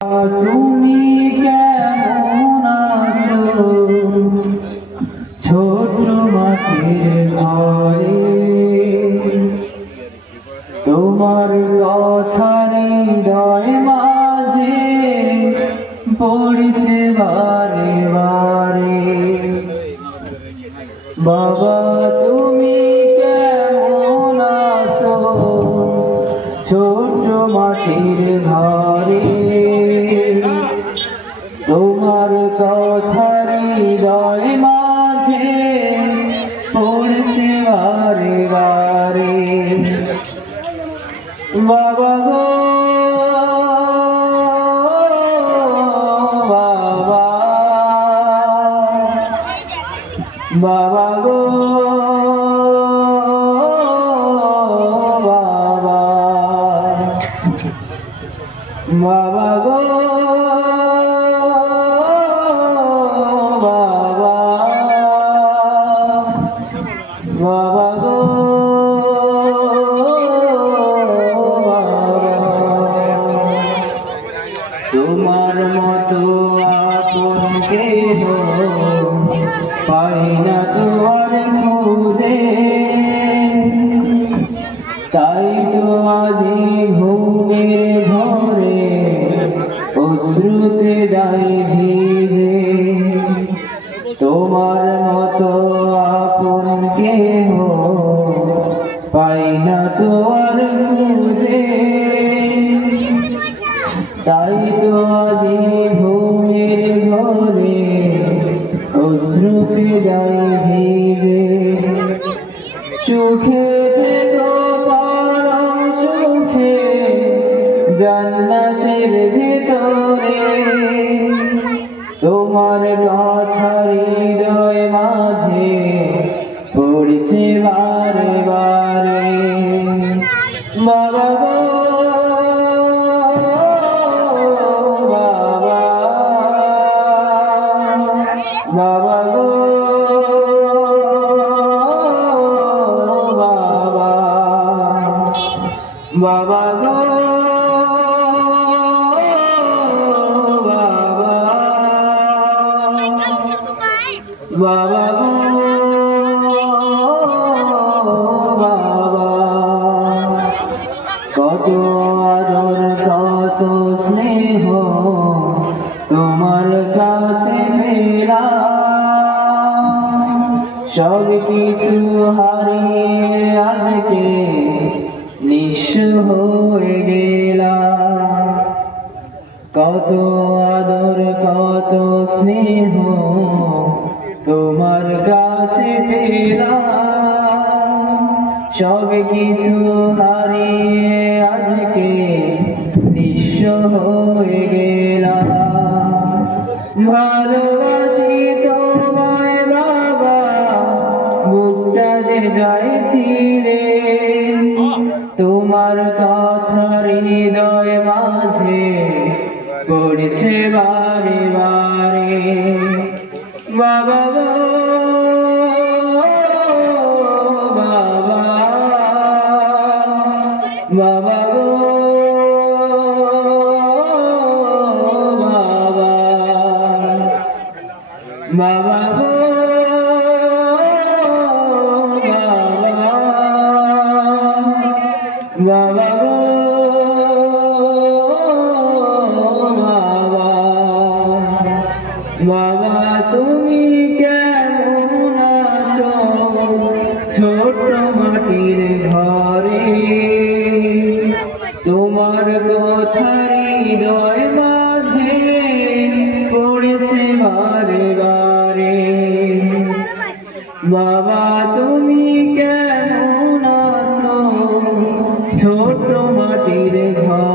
তুমি কেমন আছো ছোট মাটির ঘরে তোমার কথা হৃদয় মাঝে পড়ছে বারে বারে বাবা তুমি কেমন আছো ছোট মাটির ঘরে তোমার কথা হৃদয় মাঝে পড়ছে বারে বারে বাবা গো বাবা বাবা গো বাবা বাবা গো বাবা গো তোমার মতো আপন কেহ পাই না তোমার খুঁজে তাই তো আজি ঘুমের ঘরে অশ্রুতে যাই ভিজে তোমার মতো আপন কেহ পাই না তোমার খুঁজে তাই তো আজি ঘুমের ঘরে অশ্রুতে যাই ভিজে সুখে থেকো পরম সুখে জান্নাতের ভিতরে তোমার কথা হৃদয় মাঝে পড়ছে বারে বারে বাবা গো বাবা বাবা গো বাবা বাবা গো বাবা গো বাবা কত আদর কত স্নেহ তোমার কাছে পেলাম সব কিছু হারিয়ে আজকে নিঃস্ব হয়ে গেলাম কত আদর কত স্নেহ তোমার কাছে পেলাম সব কিছু হারিয়ে আজকে নিঃস্ব হয়ে গেলাম ভালোবাসি তোমায় বাবা বুকটা যে যাইছিলে তোমার কথা হৃদয় মাঝে পড়ছে বারে বারে বাবা গো বাবা বাবা গো বাবা বাবা গো বাবা গো বাবা তুমি কেমন আছো ছোট মাটির ঘরে তোমার কথা হৃদয় মাঝে পড়েছে বারে বারে বাবা তুমি কেমন আছো ছোট মাটির ঘরে।